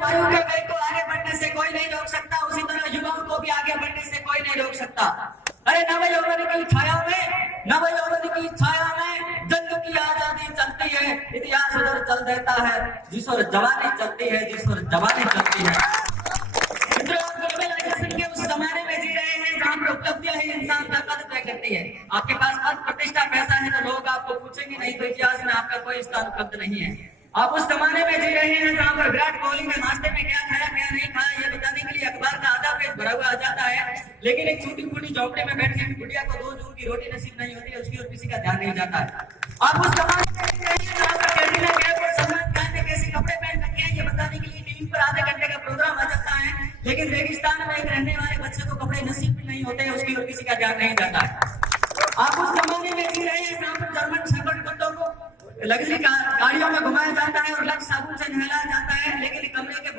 वायु के वेग को आगे बढ़ने से कोई नहीं रोक सकता, उसी तरह युवाओं को भी आगे बढ़ने से कोई नहीं रोक सकता। अरे नवयौवन की छाया में जंग की आजादी चलती है, इतिहास उधर चल देता है जिस ओर जवानी चलती है, जिस ओर जवानी चलती है। ग्लोबलाइजेशन के उस जमाने में जी रहे हैं जहाँ पर उपलब्धियां ही इंसान का कद तय करती है। आपके पास पद प्रतिष्ठा पैसा है तो लोग आपको पूछेंगे, नहीं तो इतिहास में आपका कोई स्थान उपलब्ध नहीं है। आप उस जमाने में जी रहे हैं जहाँ पर विराट कोहली ने नाश्ते में क्या खाया क्या नहीं खाया ये बताने के लिए अखबार का आधा पेज भरा हुआ आ जाता है, लेकिन एक छोटी मोटी झोपड़ी में बैठ के बुढ़िया को 2 जून की रोटी नसीब नहीं होती है, उसकी और किसी का ध्यान नहीं जाता है। आप उस जमाने में जी रहे हैं जहाँ पर कैटरीना कैफ और सलमान खान ने कैसे कपड़े पहन रखे हैं ये बताने के लिए टीवी पर आधे घंटे का प्रोग्राम आ जाता है, लेकिन रेगिस्तान में एक रहने वाले बच्चे को कपड़े नसीब भी नहीं होते, उसकी और किसी का ध्यान नहीं जाता है। आप उस जमाने में जी रहे हैं जहाँ पर जर्मन शेफर्ड कुत्तों को लग्जरी गाड़ियों में घुमाया जाता है और लक्स साबुन से नहलाया जाता है, लेकिन कमरे के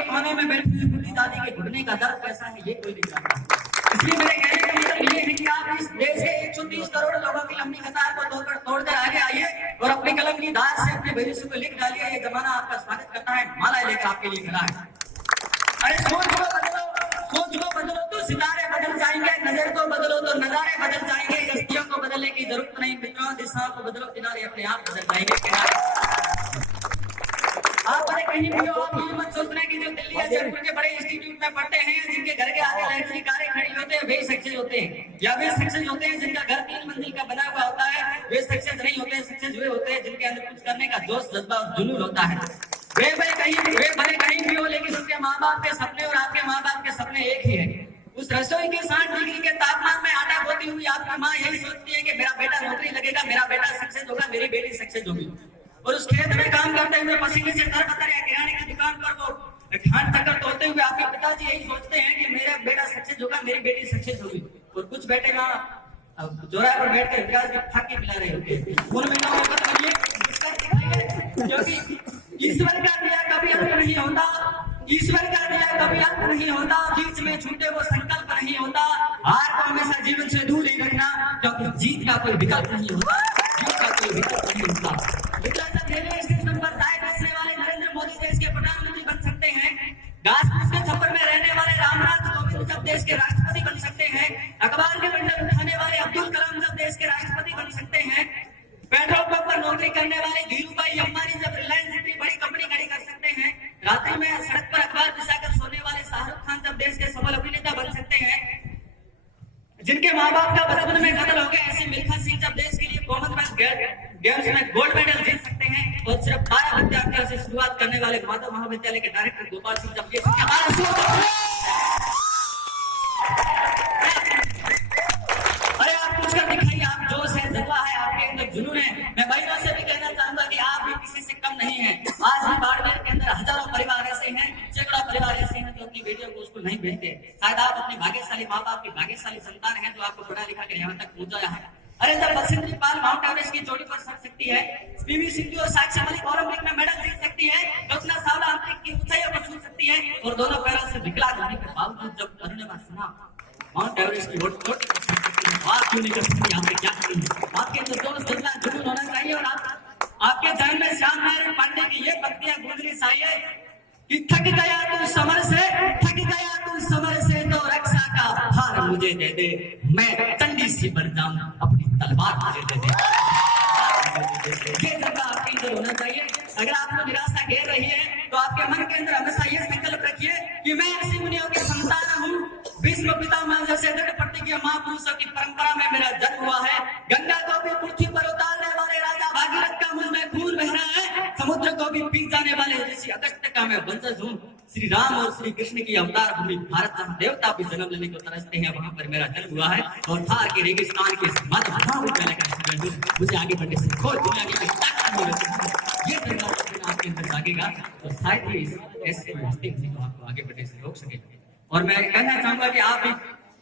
कोने में बैठी हुई बुढ़ी दादी के घुटने का दर्द कैसा है ये कोई नहीं जानता। इसलिए मेरे कहने का मतलब ये है कि आप इस देश के 130 करोड़ लोगों की लंबी कतार को तोड़कर आगे आइए और अपनी कलम की धार से अपने भविष्य को लिख डालिए। ये जमाना आपका स्वागत करता है, माला लेकर आपके लिए खड़ा है। अरे सोच को बदलो तो सितारे बदल जाएंगे, नजर को बदलो तो नजारे बदल जाएंगे। हस्तियों को बदलने की जरूरत नहीं मित्रों, दिशाओं को बदलो, किनारे अपने आप बदल जाएंगे। आप बड़े कहीं भी हो, आप ये मत सोचना कि जो दिल्ली या जयपुर के बड़े इंस्टीट्यूट में पढ़ते हैं, जिनके घर के आगे लग्जरी कारें खड़ी होते हैं, वे सक्सेस होते हैं, या वे सक्सेस होते हैं जिनका घर 3 मंजिल का बना हुआ होता है, वे सक्सेस नहीं होते। सक्सेस वे होते हैं जिनके अंदर कुछ करने का जोश जज्बा और जुनून होता है। वे भले कहीं भी हो, लेकिन उनके माँ बाप के सपने और आपके माँ बाप के सपने एक ही है। उस रसोई के 60 डिग्री के तापमान में आटा बोती हुई आपकी माँ यही सोचती है कि मेरा बेटा नौकरी लगेगा, मेरा बेटा सक्सेस होगा, मेरी बेटी सक्सेस होगी। और उस खेत में काम करते हुए पसीने से तरबतर या किराने की दुकान पर वो धान चक्कर तोड़ते हुए आपके पिताजी यही सोचते हैं कि मेरा बेटा सक्सेस होगा, मेरी बेटी सक्सेस होगी। और कुछ बेटे वहाँ चौराहे पर बैठ कर विकास की फाकी पिला रहे होते हैं। उन महीनों में मत करिए, क्योंकि ईश्वर का दिया कभी अंत नहीं होता, ईश्वर का दिया कभी अंत नहीं होता, बीच में छूटे वो संकल्प नहीं होता। हार को हमेशा जीवन से दूर ही रखना, क्योंकि जीत का कोई विकल्प नहीं होता, जीत का कोई विकल्प नहीं होता। रेलवे स्टेशन पर चाय बेचने वाले नरेंद्र मोदी देश के प्रधानमंत्री बन सकते हैं, घास फूस के छप्पर में रहने वाले रामनाथ कोविंद जब देश के राष्ट्रपति बन सकते हैं, अखबार के बंडल उठाने वाले अब्दुल कलाम जब देश के राष्ट्रपति बन सकते हैं, पेट्रोल पंप पर नौकरी करने वाले धीरूभाई अंबानी जब रिलायंस जैसी बड़ी कंपनी खड़ी कर सकते हैं, रात्रि में सड़क पर अखबार बिछाकर सोने वाले शाहरुख खान जब देश के सबल अभिनेता बन सकते हैं, जिनके माँ बाप का बचपन में कत्ल हो गया ऐसे मिल्खा सिंह जब देश के लिए कॉमनवेल्थ गेम्स में गोल्ड मेडल जीत सकते हैं, और सिर्फ 12 विद्यार्थियों से शुरुआत करने वाले माधव महाविद्यालय के डायरेक्टर गोपाल सिंह जब ये अरे आप कुछ कर दिखाइए, आप जोश है, जज्बा है, आपके अंदर जुनून है। मैं भाइयों से भी कहना चाहूंगा कि आप भी किसी से कम नहीं है। आज भी बाड़मेर के अंदर हजारों परिवार ऐसे हैं, सैकड़ों परिवार ऐसे हैं जो अपनी बेटियों को स्कूल नहीं भेजते। शायद आप अपने भाग्यशाली माँ बाप की भाग्यशाली संतान है जो आपको पढ़ा लिखा कर यहाँ तक पहुंचाया है। अरे जब बसंती पाल माउंट एवरेस्ट की चोटी पर चढ़ सकती है, पीवी सिंधु और साक्षी मलिक ओलंपिक में मेडल जीत सकती है, रचना चावला अंतरिक्ष की ऊंचाइयों पर छू सकती है, और दोनों पैरों से विकलांग होने के बावजूद जब अरुणिमा सिन्हा माउंट एवरेस्ट की चोटी पर चढ़ सकती है, बात क्यों नहीं कर सकती? आपने क्या की? आपके अंदर जोश जज्बा जुनून होना चाहिए। और आपके जहन में श्याम नारायण पांडे की ये पंक्तियां गूंजनी चाहिए कि थक गया तू समर से, थक गया तू समर से, तो रक्षा का हार मुझे दे दे, मैं चंडी सी बन जाऊं, अपनी तलवार मुझे दे दे। ये जगह आपके अंदर होना चाहिए। अगर आपको निराशा घेर रही है तो आपके मन के अंदर हमेशा ये संकल्प रखिए कि मैं ऋषि मुनियों के संतान हूँ, भीष्म पितामह जैसे दृढ़ प्रतिज्ञ महापुरुषों की परंपरा में मेरा जन्म हुआ है। गंगा को भी पृथ्वी पर उतारने वाले राजा भागीरथ का मुझ में खून बह रहा है, समुद्र को भी पी जाने वाले ऋषि अगस्त्य का मैं वंशज हूँ। श्री राम और श्री कृष्ण की अवतार भूमि भारत जहाँ देवता भी जन्म लेने को तरसते हैं, वहां पर मेरा जन्म हुआ है। और थार के रेगिस्तान के मुझे आगे बढ़ने से खोज दुनिया की ताकत मिलेगी। ये जज्बा आपके अंदर जागेगा तो शायद ही ऐसे हस्ती को आपको आगे बढ़ने से रोक सकेगा। और मैं कहना चाहूंगा कि आप भी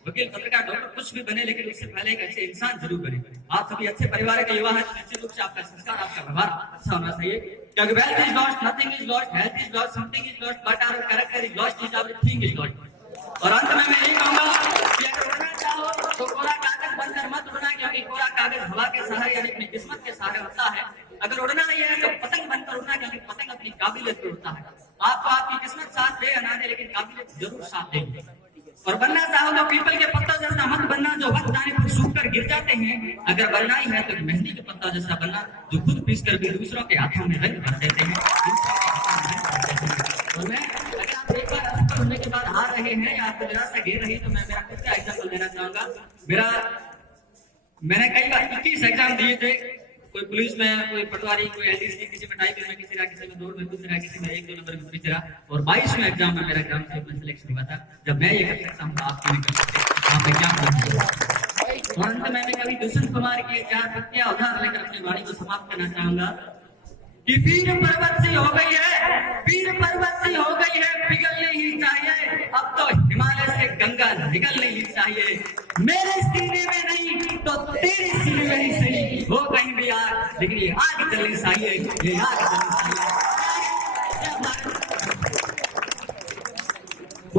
वकील, पत्रकार, डॉक्टर कुछ भी बने, लेकिन उससे पहले एक अच्छे इंसान जरूर बने। आप सभी अच्छे परिवार के युवा हैं, निश्चित रूप से आपका संस्कार, आपका व्यवहार अच्छा होना चाहिए, क्योंकि wealth is lost, nothing is lost, health is lost, something is lost, but our character is lost, is everything is lost. और अंत में मैं यही कहूंगा कि अगर उड़ना चाहो तो कोरा कागज बनकर मत उड़ना, क्योंकि कोरा कागज हवा के सहारे यानी अपनी किस्मत के सहारे उड़ता है। अगर उड़ना नहीं है तो पतंग बनकर उड़ना, क्योंकि पतंग अपनी काबिलियत पर उड़ता है। आपको आपकी किस्मत साथ दे या ना दे, लेकिन काबिलियत जरूर साथ देगी। और बनना चाहो तो पीपल के पत्तों जैसा मत बनना जो वक्त आने पर सूख कर गिर जाते हैं। अगर बनना ही है तो मेहंदी के पत्ता जैसा बनना जो खुद पीस कर भी दूसरों के हाथों में रंग भर देते हैं, दूसरों के हाथों में रंग भर देते हैं। और मैं, अगर आप एक बार असफल होने के बाद हार रहे हैं या आपको निराशा घेर रही, तो मैं मेरा खुद का एग्जाम्पल देना चाहूंगा। मैंने कई बार 21 एग्जाम दिए थे, कोई पुलिस में, कोई पटवारी, कोई एलडीसी, किसी में टाइपिंग में किसी रहा, किसी में दौड़ में कुछ रहा, किसी में 1-2 नंबर में कुछ रहा। और 22वें एग्जाम में मेरा ग्राम सेवक में सिलेक्शन हुआ था। जब मैं ये कर सकता हूँ तो आप क्यों नहीं कर सकते? आप एग्जाम कर। और अंत में मैं कवि दुष्यंत कुमार की 4 पत्तियां उधार लेकर अपनी वाणी को समाप्त करना चाहूंगा कि पीर पर्वत सी हो गई है